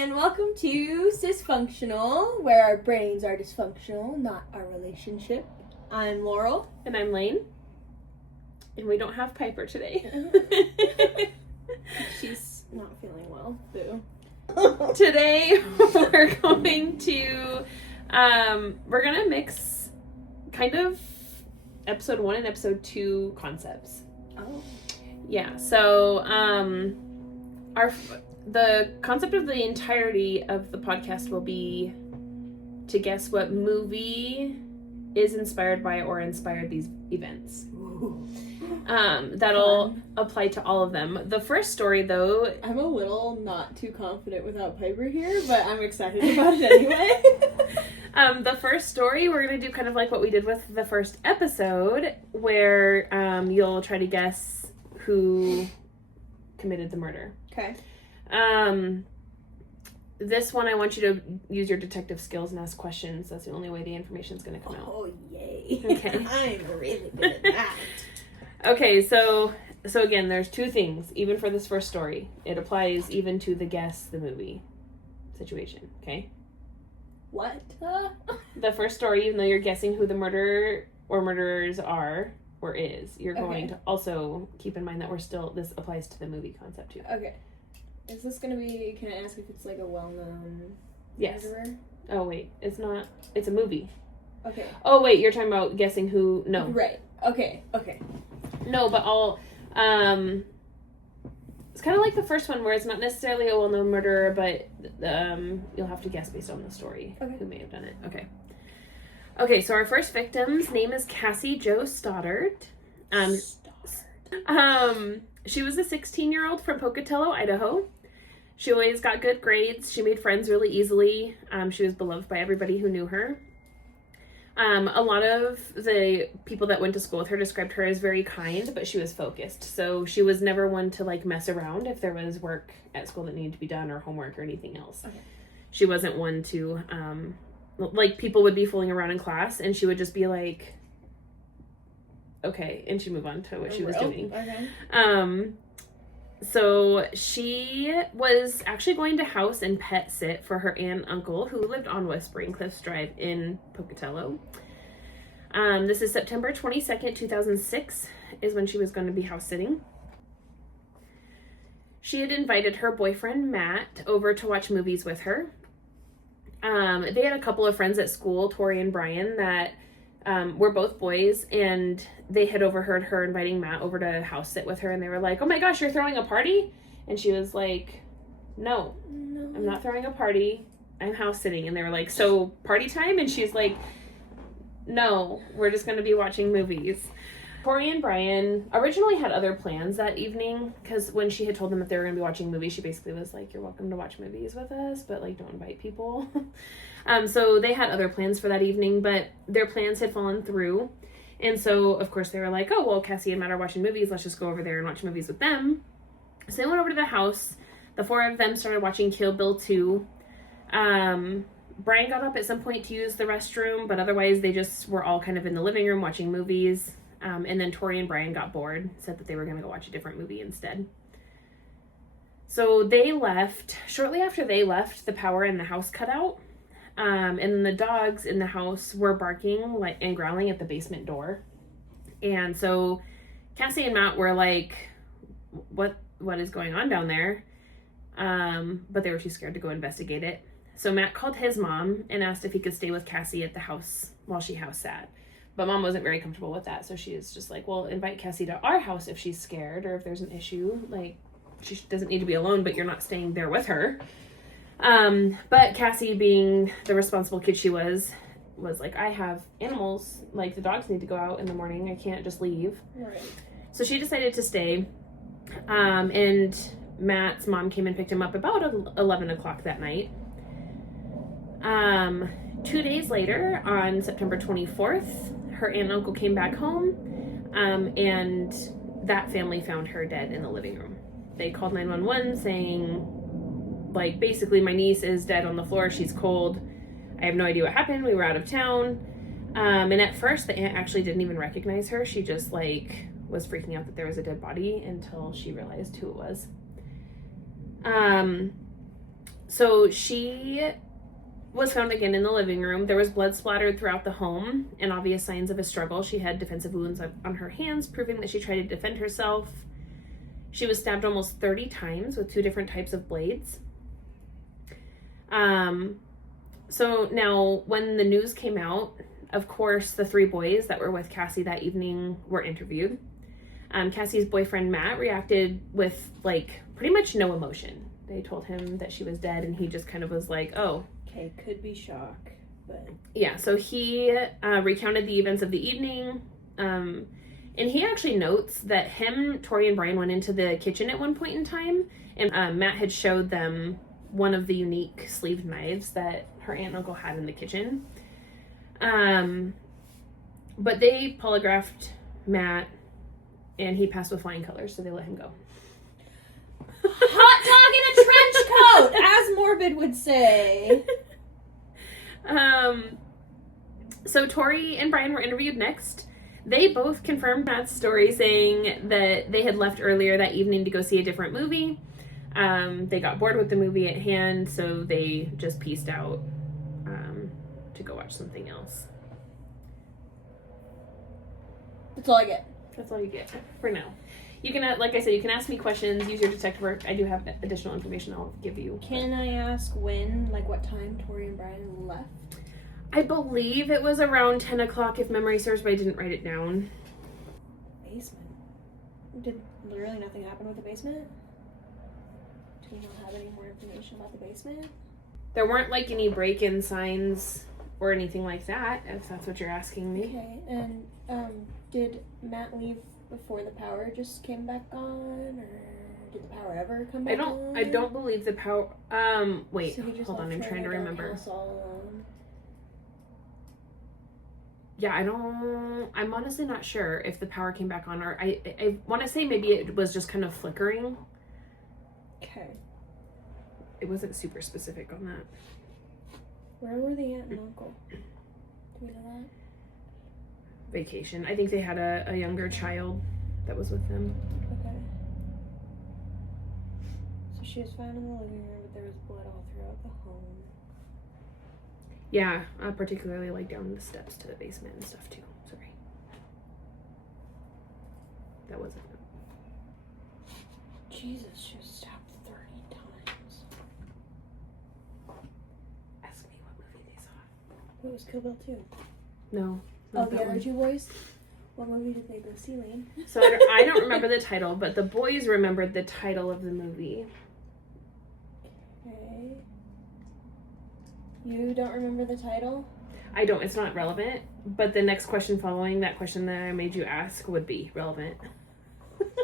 and welcome to Dysfunctional, where our brains are dysfunctional, not our relationship. I'm Laurel. And I'm Lane. And we don't have Piper today. She's not feeling well. Boo. Today we're going to mix kind of episode 1 and episode 2 concepts. Oh. Yeah, so the concept of the entirety of the podcast will be to guess what movie is inspired by or inspired these events. That'll apply to all of them. The first story, though... I'm a little not too confident without Piper here, but I'm excited about it anyway. The first story, we're going to do kind of like what we did with the first episode, where you'll try to guess who committed the murder. Okay. This one, I want you to use your detective skills and ask questions. That's the only way the information's going to come out. Oh, yay. Okay. I'm really good at that. Okay, so again, there's two things, even for this first story. It applies even to the guess the movie situation, okay? What? The first story, even though you're guessing who the murderer or murderers are or is, you're going to also keep in mind that this applies to the movie concept too. Okay. Is this going to be, can I ask if it's like a well-known murderer? Oh, wait, it's not. It's a movie. Okay. Oh, wait, you're talking about guessing who, no. Right. Okay. No, but it's kind of like the first one where it's not necessarily a well-known murderer, but you'll have to guess based on the story who may have done it. Okay, so our first victim's name is Cassie Jo Stoddard. She was a 16-year-old from Pocatello, Idaho. She always got good grades. She made friends really easily. She was beloved by everybody who knew her. A lot of the people that went to school with her described her as very kind, but she was focused. So she was never one to like mess around if there was work at school that needed to be done or homework or anything else. Okay. She wasn't one to, like people would be fooling around in class and she would just be like, okay, and she'd move on to what she was doing. Okay. So she was actually going to house and pet sit for her aunt and uncle who lived on Whispering Cliffs Drive in Pocatello. This is September 22nd, 2006 is when she was going to be house sitting. She had invited her boyfriend, Matt, over to watch movies with her. They had a couple of friends at school, Tori and Brian, that were both boys, and they had overheard her inviting Matt over to house sit with her, and they were like, oh my gosh, you're throwing a party? And she was like, no, I'm not throwing a party, I'm house sitting. And they were like, so party time? And she's like, no, we're just going to be watching movies. Tori and Brian originally had other plans that evening, because when she had told them that they were going to be watching movies, she basically was like, you're welcome to watch movies with us, but like don't invite people. So they had other plans for that evening, but their plans had fallen through. And so, of course, they were like, oh, well, Cassie and Matt are watching movies. Let's just go over there and watch movies with them. So they went over to the house. The four of them started watching Kill Bill 2. Brian got up at some point to use the restroom, but otherwise they just were all kind of in the living room watching movies. And then Tori and Brian got bored, said that they were going to go watch a different movie instead. So they left. Shortly after they left, the power in the house cut out. And the dogs in the house were barking and growling at the basement door. And so Cassie and Matt were like, what is going on down there? But they were too scared to go investigate it. So Matt called his mom and asked if he could stay with Cassie at the house while she house sat. But mom wasn't very comfortable with that. So she was just like, well, invite Cassie to our house if she's scared or if there's an issue. Like, she doesn't need to be alone, but you're not staying there with her. But Cassie, being the responsible kid she was like, I have animals, like the dogs need to go out in the morning. I can't just leave. Right. So she decided to stay. And Matt's mom came and picked him up about 11 o'clock that night. 2 days later, on September 24th, her aunt and uncle came back home. And that family found her dead in the living room. They called 911 saying, like, basically, my niece is dead on the floor. She's cold. I have no idea what happened. We were out of town. And at first, the aunt actually didn't even recognize her. She just, like, was freaking out that there was a dead body until she realized who it was. So she was found again in the living room. There was blood splattered throughout the home and obvious signs of a struggle. She had defensive wounds on her hands, proving that she tried to defend herself. She was stabbed almost 30 times with 2 different types of blades. So now when the news came out, of course, the 3 boys that were with Cassie that evening were interviewed. Cassie's boyfriend, Matt, reacted with, like, pretty much no emotion. They told him that she was dead, and he just kind of was like, oh. Okay, could be shock, but... Yeah, so he recounted the events of the evening, and he actually notes that him, Tori, and Brian went into the kitchen at one point in time, and Matt had showed them one of the unique sleeved knives that her aunt and uncle had in the kitchen. But they polygraphed Matt, and he passed with flying colors, so they let him go. Hot dog in a trench coat, as Morbid would say. So Tori and Brian were interviewed next. They both confirmed Matt's story, saying that they had left earlier that evening to go see a different movie. They got bored with the movie at hand, so they just pieced out to go watch something else. That's all I get. That's all you get for now. You can, like I said, you can ask me questions, use your detective work. I do have additional information I'll give you. Can I ask when, like what time Tori and Brian left? I believe it was around 10 o'clock if memory serves, but I didn't write it down. Basement. Did literally nothing happen with the basement? Do we not have any more information about the basement? There weren't like any break-in signs or anything like that, if that's what you're asking me. Okay, and did Matt leave before the power just came back on, or did the power ever come back on? I don't believe the power. Wait, So he just hold on. I'm left her trying to in a dark remember. house all alone? Yeah, I'm honestly not sure if the power came back on, or I want to say maybe it was just kind of flickering. Okay. It wasn't super specific on that. Where were the aunt and uncle? Do we know that? Vacation. I think they had a younger child that was with them. Okay. So she was found in the living room, but there was blood all throughout the home. Yeah, particularly like down the steps to the basement and stuff too. Sorry. That wasn't it. Jesus, she was stabbed 30 times. Ask me what movie they saw. It was Kill Bill 2. No. Oh, not the that other one. 2 boys? What movie did they go see, Lane? So I don't remember the title, but the boys remembered the title of the movie. Okay. You don't remember the title? I don't. It's not relevant. But the next question following that question that I made you ask would be relevant.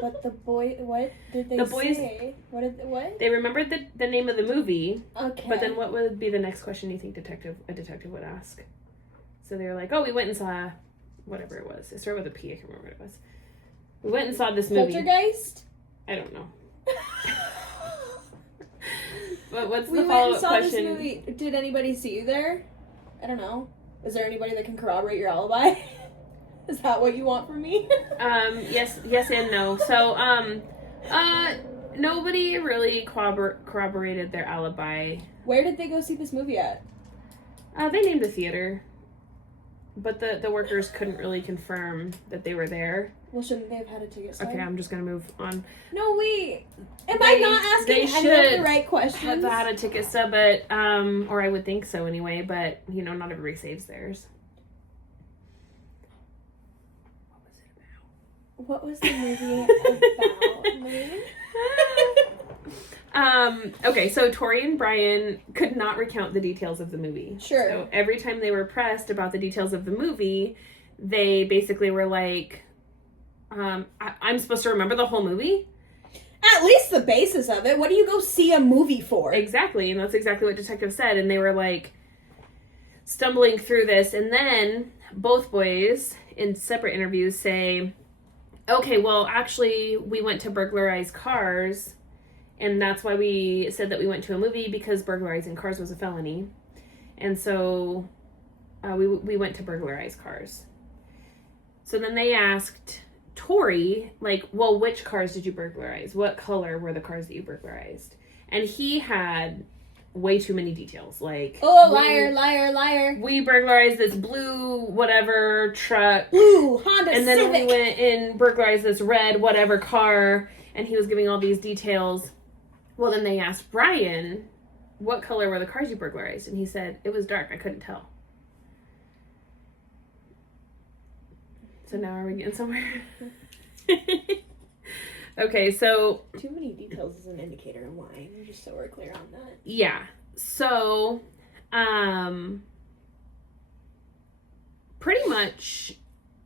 But the boy, what did they The boys- say? What? They remembered the name of the movie, Okay. but then what would be the next question you think a detective would ask? So they were like, oh, we went and saw whatever it was. It started with a P. I can't remember what it was. We went and saw this movie. Poltergeist? I don't know. But what's We the went and follow-up saw question? this movie. Did anybody see you there? I don't know. Is there anybody that can corroborate your alibi? Is that what you want from me? Yes and no. So, nobody really corroborated their alibi. Where did they go see this movie at? They named the theater, but the workers couldn't really confirm that they were there. Well, shouldn't they have had a ticket stub? Okay, I'm just gonna move on. No, wait. Am I not asking any of the right questions? Have had a ticket stub, but or I would think so anyway. But you know, not everybody saves theirs. What was it about? What was the movie about, Lane? Okay, so Tori and Brian could not recount the details of the movie. Sure. So every time they were pressed about the details of the movie, they basically were like, I'm supposed to remember the whole movie? At least the basis of it. What do you go see a movie for? Exactly, and that's exactly what detective said. And they were like stumbling through this, and then both boys in separate interviews say, okay, well, actually, we went to burglarize cars, and that's why we said that we went to a movie, because burglarizing cars was a felony. And so we went to burglarize cars. So then they asked Tori, like, well, which cars did you burglarize? What color were the cars that you burglarized? And he had way too many details. Like, oh, liar. We burglarized this blue whatever truck. Blue Honda and then Civic. we went and burglarized this red whatever car. And he was giving all these details. Well, then they asked Brian, what color were the cars you burglarized? And he said, it was dark. I couldn't tell. So now are we getting somewhere? Okay, so... Too many details is an indicator of lying, just so we're clear on that. Yeah. So, pretty much...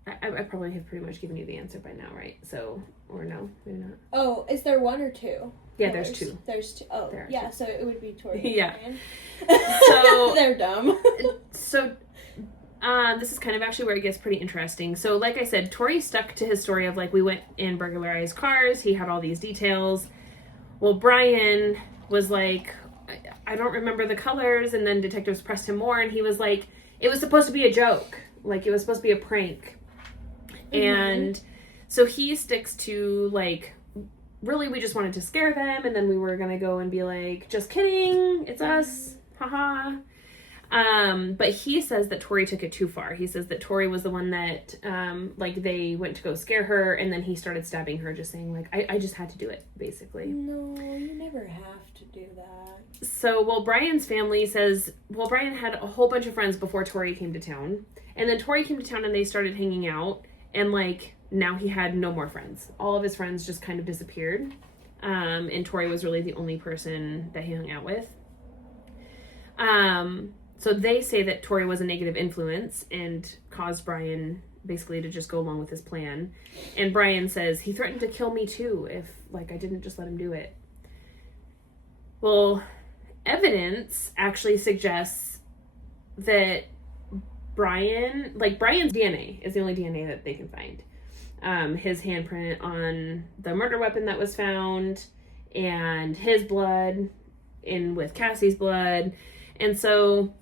I probably have pretty much given you the answer by now, right? So, or no, maybe not. Oh, is there one or two? Yeah, there's two. There's two. Oh, There are yeah, two. so it would be Tori. Yeah. And So- they're dumb. So, this is kind of actually where it gets pretty interesting. So, like I said, Tori stuck to his story of, like, we went and burglarized cars. He had all these details. Well, Brian was like, I don't remember the colors. And then detectives pressed him more. And he was like, it was supposed to be a joke. Like, it was supposed to be a prank. Mm-hmm. And so he sticks to, like, really we just wanted to scare them. And then we were going to go and be like, just kidding. It's us. Haha. But he says that Tori took it too far. He says that Tori was the one that, like, they went to go scare her, and then he started stabbing her, just saying, like, I just had to do it, basically. No, you never have to do that. So, well, Brian's family says, well, Brian had a whole bunch of friends before Tori came to town, and then Tori came to town, and they started hanging out, and, like, now he had no more friends. All of his friends just kind of disappeared, and Tori was really the only person that he hung out with. So they say that Tori was a negative influence and caused Brian basically to just go along with his plan. And Brian says, he threatened to kill me too if, like, I didn't just let him do it. Well, evidence actually suggests that Brian's DNA is the only DNA that they can find. His handprint on the murder weapon that was found, and his blood in with Cassie's blood. And so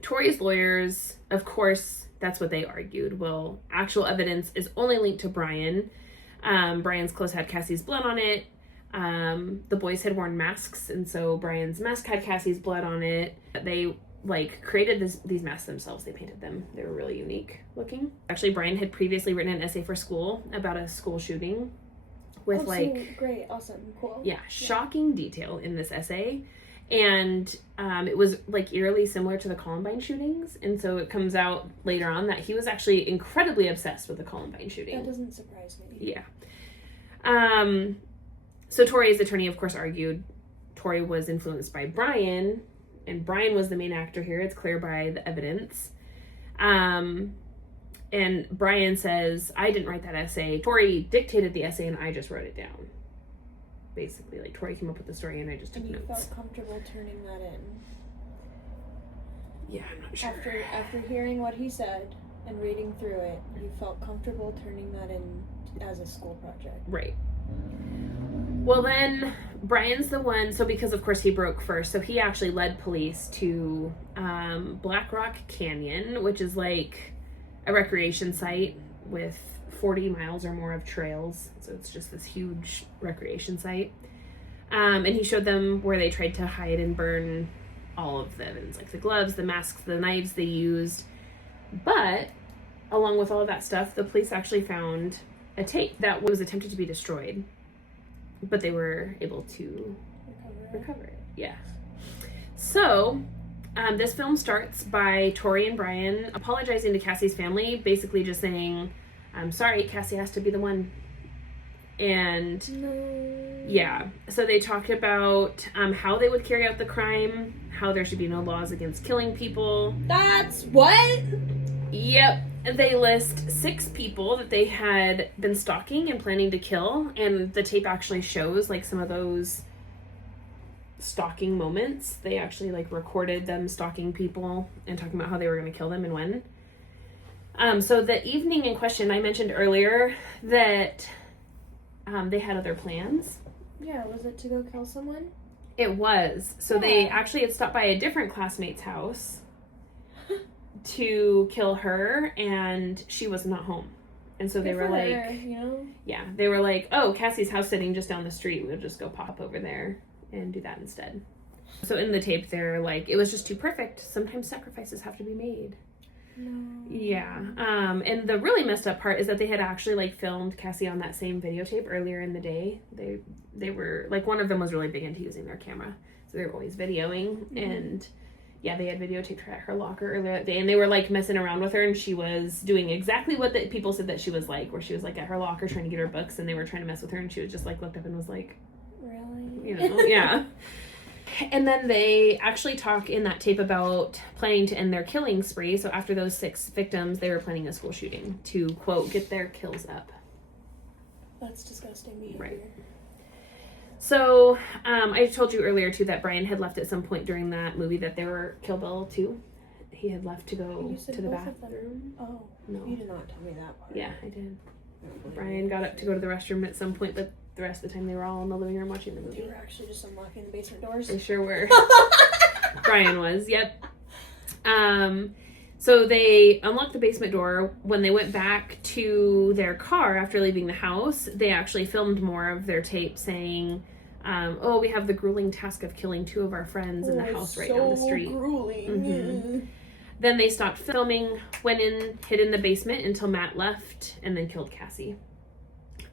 Tori's lawyers, of course, that's what they argued. Well, actual evidence is only linked to Brian. Brian's clothes had Cassie's blood on it. The boys had worn masks, and so Brian's mask had Cassie's blood on it. They, like, created these masks themselves. They painted them. They were really unique looking. Actually, Brian had previously written an essay for school about a school shooting with, so great, awesome, cool. Yeah, shocking detail in this essay. And it was, like, eerily similar to the Columbine shootings. And so it comes out later on that he was actually incredibly obsessed with the Columbine shooting. That doesn't surprise me. Yeah. So Tori's attorney, of course, argued Tori was influenced by Brian. And Brian was the main actor here. It's clear by the evidence. And Brian says, I didn't write that essay. Tori dictated the essay and I just wrote it down. Basically, like, Tori came up with the story and I just took and you notes. felt comfortable turning that in. Yeah, I'm not sure. After hearing what he said and reading through it, you felt comfortable turning that in as a school project. Right. Well, then Brian's the one, so because of course he broke first, so he actually led police to Black Rock Canyon, which is like a recreation site with 40 miles or more of trails. So it's just this huge recreation site. And he showed them where they tried to hide and burn all of the evidence, like the gloves, the masks, the knives they used. But along with all of that stuff, the police actually found a tape that was attempted to be destroyed, but they were able to recover it. Yeah. So this film starts by Tori and Brian apologizing to Cassie's family, basically just saying, I'm sorry, Cassie has to be the one. And yeah, so they talked about how they would carry out the crime, how there should be no laws against killing people. That's what? Yep. They list 6 people that they had been stalking and planning to kill, and the tape actually shows like some of those stalking moments. They actually like recorded them stalking people and talking about how they were going to kill them and when. So the evening in question, I mentioned earlier that they had other plans. Yeah, was it to go kill someone? It was. So they actually had stopped by a different classmate's house to kill her, and she was not home. And so they were like, her, you know? Yeah, they were like, oh, Cassie's house sitting just down the street. We'll just go pop over there and do that instead. So in the tape, they're like, it was just too perfect. Sometimes sacrifices have to be made. No. Yeah. And the really messed up part is that they had actually like filmed Cassie on that same videotape earlier in the day. They were like, one of them was really big into using their camera, so they were always videoing. And yeah, they had videotaped her at her locker earlier that day, and they were like messing around with her, and she was doing exactly what the people said that she was like, where she was like at her locker trying to get her books, and they were trying to mess with her, and she was just like looked up and was like, Really? you know, yeah. And then they actually talk in that tape about planning to end their killing spree. So after those 6 victims, they were planning a school shooting to, quote, get their kills up. That's disgusting behavior. Right. So I told you earlier, too, that Brian had left at some point during that movie that they were Kill Bill 2. He had left to go You said to the both of bathroom. them? Oh, No. you did not tell me that part. Yeah, I did. Brian got up to go to the restroom at some point, but the rest of the time they were all in the living room watching the movie. You were actually just unlocking the basement doors? They sure were. Brian was, yep. So they unlocked the basement door. When they went back to their car after leaving the house, they actually filmed more of their tape saying, oh, we have the grueling task of killing 2 of our friends in the house right down the street. Grueling. Mm-hmm. Then they stopped filming, went in, hid in the basement until Matt left, and then killed Cassie.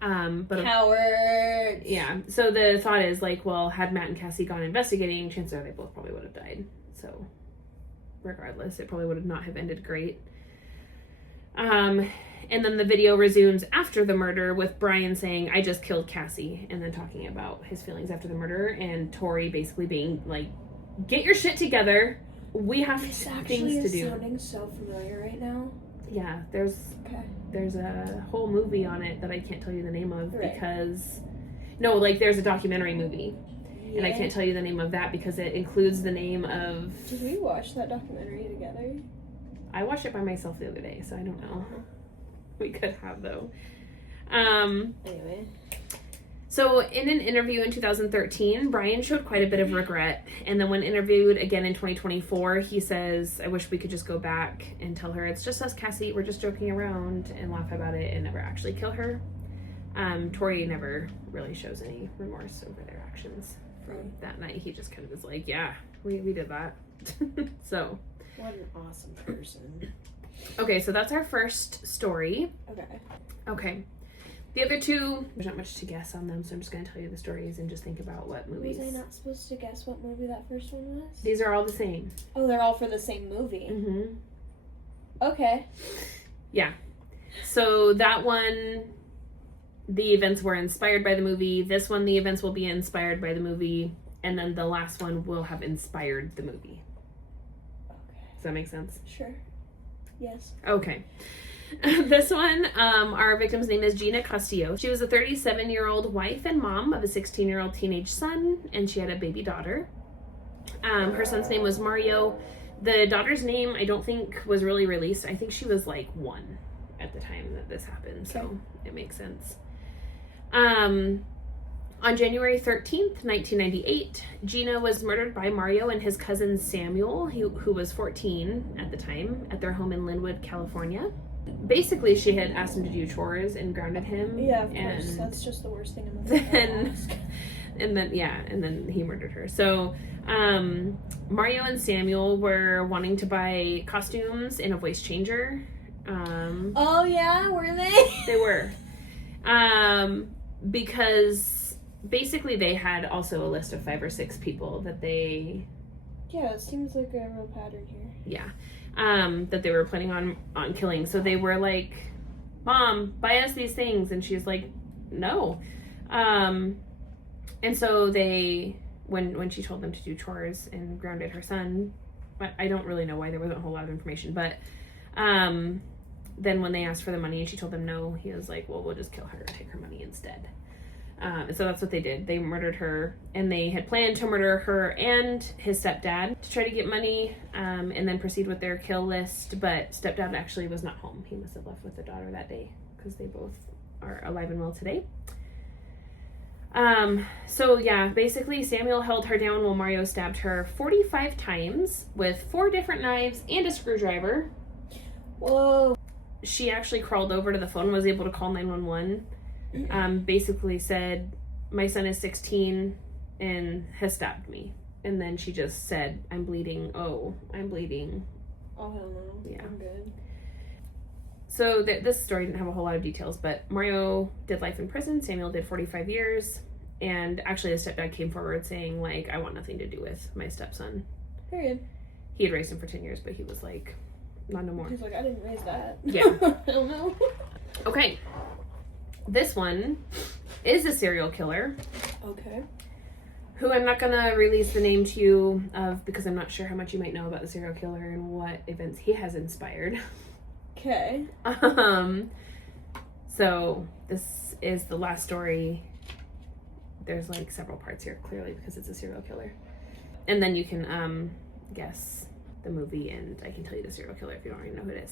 But Cowards. yeah, so the thought is like, well, had Matt and Cassie gone investigating, chances are they both probably would have died. So regardless, it probably would not have ended great. And then the video resumes after the murder with Brian saying, I just killed Cassie, and then talking about his feelings after the murder, and Tori basically being like, get your shit together. We have This things actually to is do. sounding so familiar right now. Yeah, there's a whole movie on it that I can't tell you the name of because there's a documentary movie. Yeah. And I can't tell you the name of that because it includes the name of... Did we watch that documentary together? I watched it by myself the other day, so I don't know. We could have, though. Anyway. So in an interview in 2013, Brian showed quite a bit of regret. And then when interviewed again in 2024, he says, I wish we could just go back and tell her, it's just us, Cassie. We're just joking around and laugh about it and never actually kill her. Tori never really shows any remorse over their actions from that night. He just kind of was like, yeah, we did that. So. What an awesome person. Okay, so that's our first story. Okay. The other 2, there's not much to guess on them, so I'm just going to tell you the stories and just think about what movies. Was I not supposed to guess what movie that first one was? These are all the same. Oh, they're all for the same movie. Mm-hmm. Okay. Yeah. So that one, the events were inspired by the movie. This one, the events will be inspired by the movie. And then the last one will have inspired the movie. Okay. Does that make sense? Sure. Yes. Okay. This one, our victim's name is Gina Castillo. She was a 37-year-old wife and mom of a 16-year-old teenage son, and she had a baby daughter. Her son's name was Mario. The daughter's name, I don't think, was really released. I think she was like 1 at the time that this happened, so it makes sense. On January 13th, 1998, Gina was murdered by Mario and his cousin Samuel, who was 14 at the time, at their home in Linwood, California. Basically, she had asked him to do chores and grounded him. Yeah, of course. That's just the worst thing in the world. And then he murdered her. So, Mario and Samuel were wanting to buy costumes and a voice changer. Oh yeah, were they? They were. Because basically they had also a list of 5 or 6 people that they... Yeah, it seems like a real pattern here. Yeah. That they were planning on killing. So they were like, Mom, buy us these things. And she's like, no. And so they, when she told them to do chores and grounded her son, I don't really know why, there wasn't a whole lot of information, but then when they asked for the money and she told them no, he was like, well, we'll just kill her and take her money instead. And so that's what they did. They murdered her, and they had planned to murder her and his stepdad to try to get money, and then proceed with their kill list. But stepdad actually was not home. He must have left with the daughter that day because they both are alive and well today. So yeah, basically Samuel held her down while Mario stabbed her 45 times with 4 different knives and a screwdriver. Whoa. She actually crawled over to the phone and was able to call 911. Basically said, my son is 16 and has stabbed me. And then she just said, I'm bleeding. Oh, I'm bleeding. Oh, hell no. Yeah. I'm good. So this story didn't have a whole lot of details, but Mario did life in prison. Samuel did 45 years. And actually, his stepdad came forward saying, like, I want nothing to do with my stepson. Period. He had raised him for 10 years, but he was like, not no more. He's like, I didn't raise that. Yeah. Hell no. Okay. This one is a serial killer. Okay. Who I'm not going to release the name to you of because I'm not sure how much you might know about the serial killer and what events he has inspired. Okay. So this is the last story. There's like several parts here, clearly, because it's a serial killer. And then you can guess the movie, and I can tell you the serial killer if you don't already know who it is.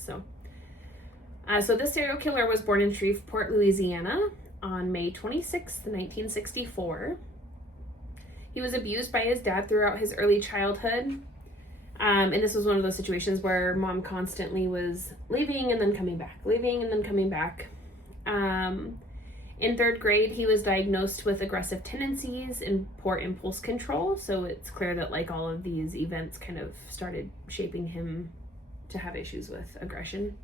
So this serial killer was born in Shreveport, Louisiana on May 26th, 1964. He was abused by his dad throughout his early childhood. And this was one of those situations where mom constantly was leaving and then coming back, leaving and then coming back. In 3rd grade, he was diagnosed with aggressive tendencies and poor impulse control. So it's clear that like all of these events kind of started shaping him to have issues with aggression.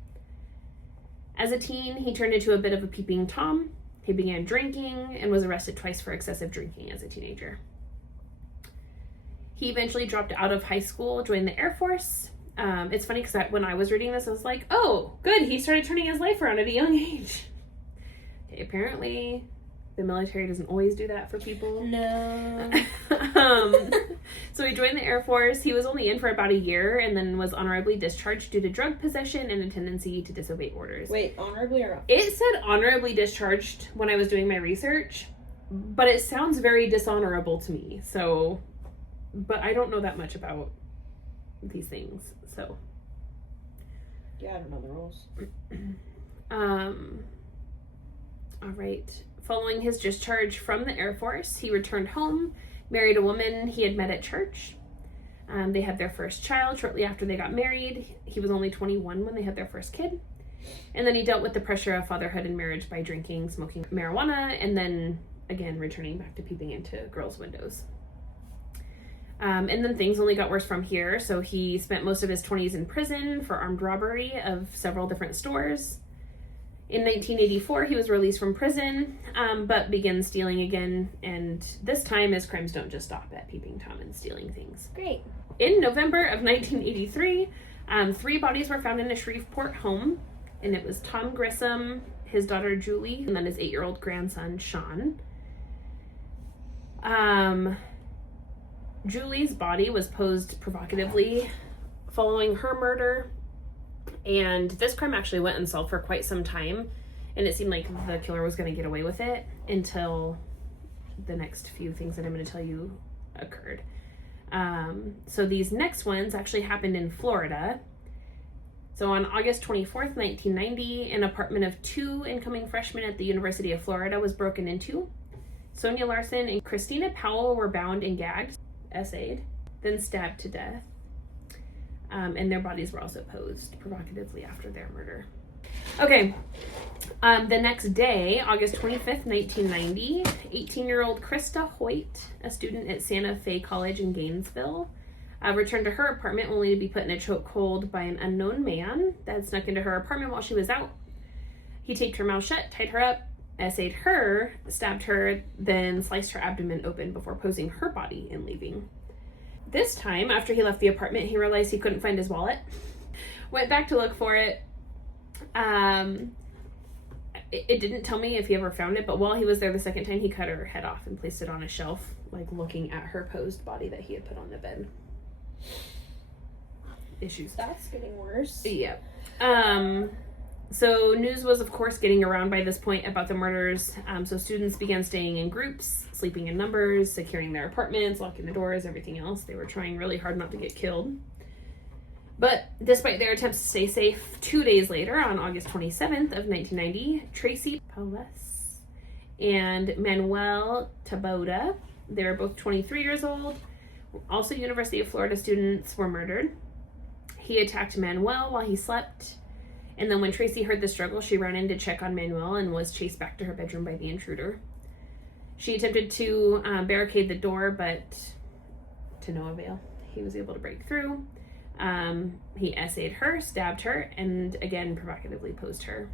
As a teen, he turned into a bit of a peeping Tom. He began drinking and was arrested twice for excessive drinking as a teenager. He eventually dropped out of high school, joined the Air Force. It's funny because when I was reading this, I was like, oh, good, he started turning his life around at a young age. Okay, apparently, the military doesn't always do that for people. No. So he joined the Air Force. He was only in for about a year and then was honorably discharged due to drug possession and a tendency to disobey orders. Wait, honorably or... It said honorably discharged when I was doing my research, but it sounds very dishonorable to me, so... But I don't know that much about these things, so. Yeah, I don't know the rules. All right. Following his discharge from the Air Force, he returned home, married a woman he had met at church. They had their first child shortly after they got married. He was only 21 when they had their first kid. And then he dealt with the pressure of fatherhood and marriage by drinking, smoking marijuana, and then, again, returning back to peeping into girls' windows. And then things only got worse from here. So he spent most of his 20s in prison for armed robbery of several different stores. In 1984, he was released from prison, but began stealing again. And this time, his crimes don't just stop at peeping Tom and stealing things. Great. In November of 1983, 3 bodies were found in a Shreveport home. And it was Tom Grissom, his daughter Julie, and then his 8-year-old grandson, Sean. Julie's body was posed provocatively following her murder, and this crime actually went unsolved for quite some time, and it seemed like the killer was going to get away with it until the next few things that I'm going to tell you occurred. So these next ones actually happened in Florida. So on August 24th, 1990, an apartment of 2 incoming freshmen at the University of Florida was broken into. Sonia Larson and Christina Powell were bound and gagged, essayed, then stabbed to death. And their bodies were also posed provocatively after their murder. Okay, the next day, August 25th, 1990, 18-year-old Krista Hoyt, a student at Santa Fe College in Gainesville, returned to her apartment only to be put in a chokehold by an unknown man that had snuck into her apartment while she was out. He taped her mouth shut, tied her up, essayed her, stabbed her, then sliced her abdomen open before posing her body and leaving. This time, after he left the apartment, he realized he couldn't find his wallet. Went back to look for it. It didn't tell me if he ever found it, but while he was there the second time, he cut her head off and placed it on a shelf, like looking at her posed body that he had put on the bed. Issues. That's getting worse. Yep. So news was, of course, getting around by this point about the murders. So students began staying in groups, sleeping in numbers, securing their apartments, locking the doors, everything else. They were trying really hard not to get killed. But despite their attempts to stay safe, 2 days later, on August 27th of 1990, Tracy Paules and Manuel Taboada, they were both 23 years old, also University of Florida students, were murdered. He attacked Manuel while he slept. And then when Tracy heard the struggle, she ran in to check on Manuel and was chased back to her bedroom by the intruder. She attempted to barricade the door, but to no avail. He was able to break through. He essayed her, stabbed her, and again provocatively posed her.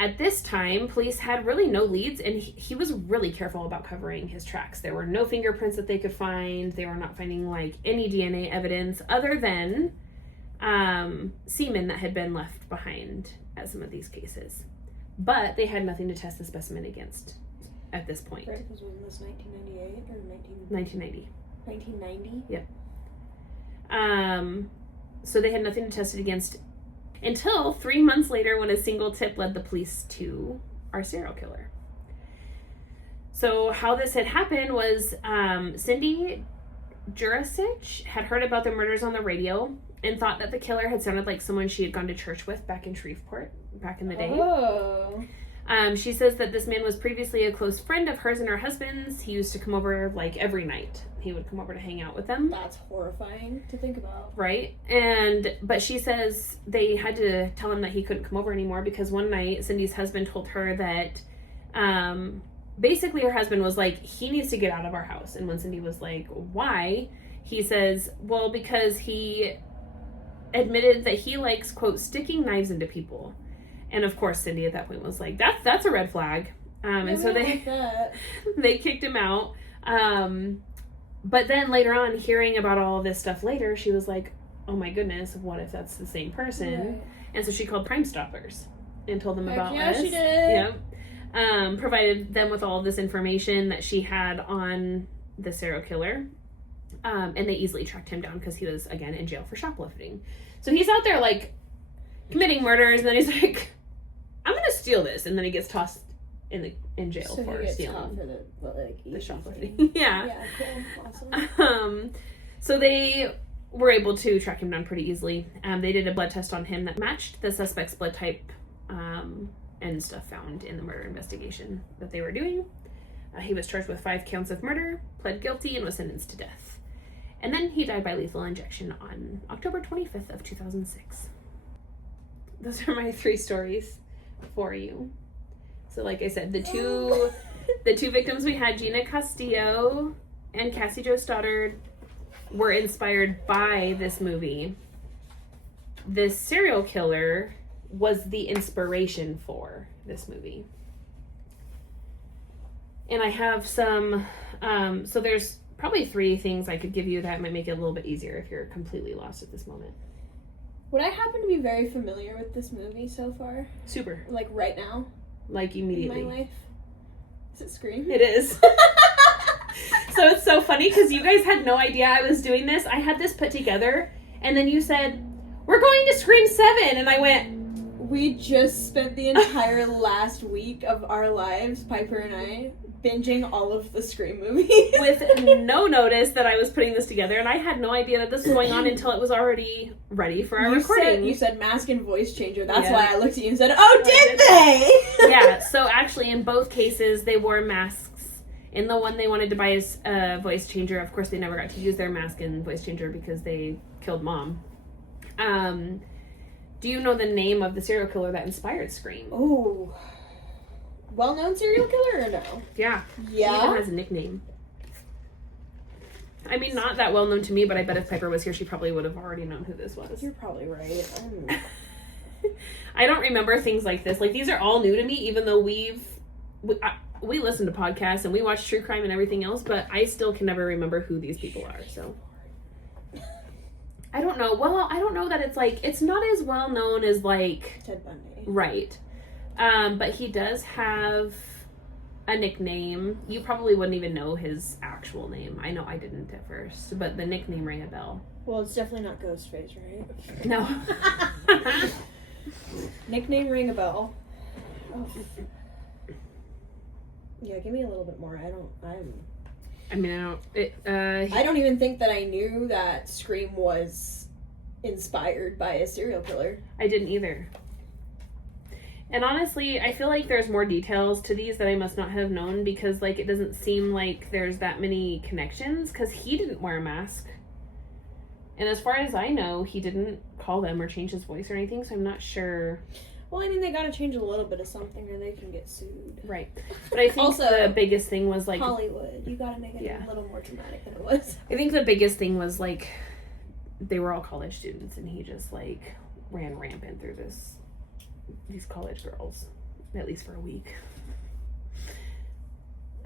At this time, police had really no leads, and he was really careful about covering his tracks. There were no fingerprints that they could find. They were not finding like any DNA evidence other than semen that had been left behind at some of these cases. But they had nothing to test the specimen against at this point. Right, because wasn't this 1998 or 1990. 1990? Yep. So they had nothing to test it against until 3 months later when a single tip led the police to our serial killer. So how this had happened was Cindy Jurasich had heard about the murders on the radio and thought that the killer had sounded like someone she had gone to church with back in Shreveport back in the day. Oh. She says that this man was previously a close friend of hers and her husband's. He used to come over like every night. He would come over to hang out with them. That's horrifying to think about. Right? But she says they had to tell him that he couldn't come over anymore because one night Cindy's husband told her that basically her husband was like, he needs to get out of our house. And when Cindy was like, why? He says, well, because he admitted that he likes, quote, sticking knives into people. And of course, Cindy at that point was like, that's a red flag. And so they kicked him out. But then later on, hearing about all of this stuff later, she was like, oh my goodness, what if that's the same person? Right. And so she called Crime Stoppers and told them about this. She did. Yep. Provided them with all of this information that she had on the serial killer. And they easily tracked him down because he was, again, in jail for shoplifting. So he's out there, like, committing murders, and then he's like, I'm going to steal this. And then he gets tossed in jail so for stealing the shoplifting. Yeah, cool. Awesome. So they were able to track him down pretty easily. They did a blood test on him that matched the suspect's blood type and stuff found in the murder investigation that they were doing. He was charged with 5 counts of murder, pled guilty, and was sentenced to death. And then he died by lethal injection on October 25th of 2006. Those are my 3 stories for you. So like I said, the two victims we had, Gina Castillo and Cassie Jo Stoddard, were inspired by this movie. This serial killer was the inspiration for this movie. And I have some, so there's probably 3 things I could give you that might make it a little bit easier if you're completely lost at this moment. Would I happen to be very familiar with this movie so far? Super. Like right now? Like immediately. In my life? Is it Scream? It is. So it's so funny because you guys had no idea I was doing this. I had this put together and then you said, we're going to Scream 7. And I went, we just spent the entire last week of our lives, Piper and I, binging all of the Scream movies. With no notice that I was putting this together, and I had no idea that this was going on until it was already ready for our recording. You said mask and voice changer. That's why I looked at you and said, oh, did they? Yeah, so actually in both cases, they wore masks. In the one they wanted to buy as a voice changer, of course they never got to use their mask and voice changer because they killed Mom. Do you know the name of the serial killer that inspired Scream? Oh. Well-known serial killer or no? Yeah. Yeah? He even has a nickname. I mean, not that well-known to me, but I bet if Piper was here, she probably would have already known who this was. You're probably right. I don't remember things like this. Like, these are all new to me, even though we listen to podcasts and we watch true crime and everything else, but I still can never remember who these people are, so... I don't know. Well, I don't know that it's like, it's not as well known as like... Ted Bundy. Right. But he does have a nickname. You probably wouldn't even know his actual name. I know I didn't at first, but the nickname rang a bell. Well, it's definitely not Ghostface, right? No. Nickname ring a bell. Oh. Yeah, give me a little bit more. I don't even think that I knew that Scream was inspired by a serial killer. I didn't either. And honestly, I feel like there's more details to these that I must not have known because, like, it doesn't seem like there's that many connections because he didn't wear a mask. And as far as I know, he didn't call them or change his voice or anything, so I'm not sure. Well, I mean, they gotta change a little bit of something or they can get sued. Right. But I think also, the biggest thing was, like... Hollywood. You gotta make it a little more dramatic than it was. I think the biggest thing was, like, they were all college students, and he just, like, ran rampant through these college girls. At least for a week.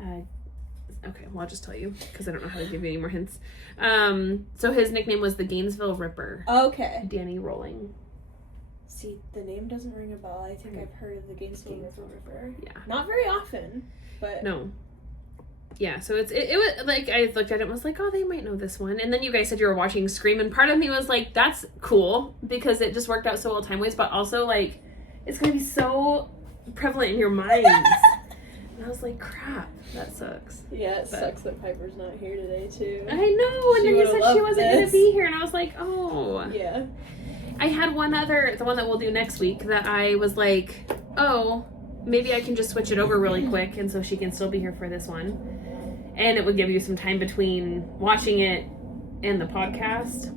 Okay, well, I'll just tell you, because I don't know how to give you any more hints. So his nickname was the Gainesville Ripper. Okay. Danny Rolling. See, the name doesn't ring a bell. I think I've heard of the Gainesville Ripper. Yeah. Not very often, but... No. Yeah, so it was, like, I looked at it and was like, oh, they might know this one. And then you guys said you were watching Scream, and part of me was like, that's cool, because it just worked out so well time-wise, but also, like, it's going to be so prevalent in your minds. And I was like, crap, that sucks. Yeah, it sucks that Piper's not here today, too. I know, and then you said she wasn't going to be here, and I was like, oh. Yeah. I had one other, the one that we'll do next week, that I was like, oh, maybe I can just switch it over really quick, and so she can still be here for this one. And it would give you some time between watching it and the podcast.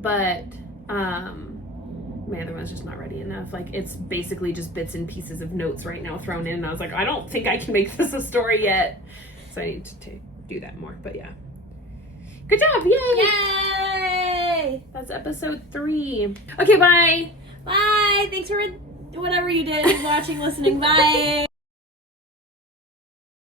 But, my other one's just not ready enough. Like, it's basically just bits and pieces of notes right now thrown in. And I was like, I don't think I can make this a story yet. So I need to do that more. But yeah. Good job. Yay. Yay. That's episode 3. Okay, bye. Bye. Thanks for whatever you did. Watching, listening. Bye.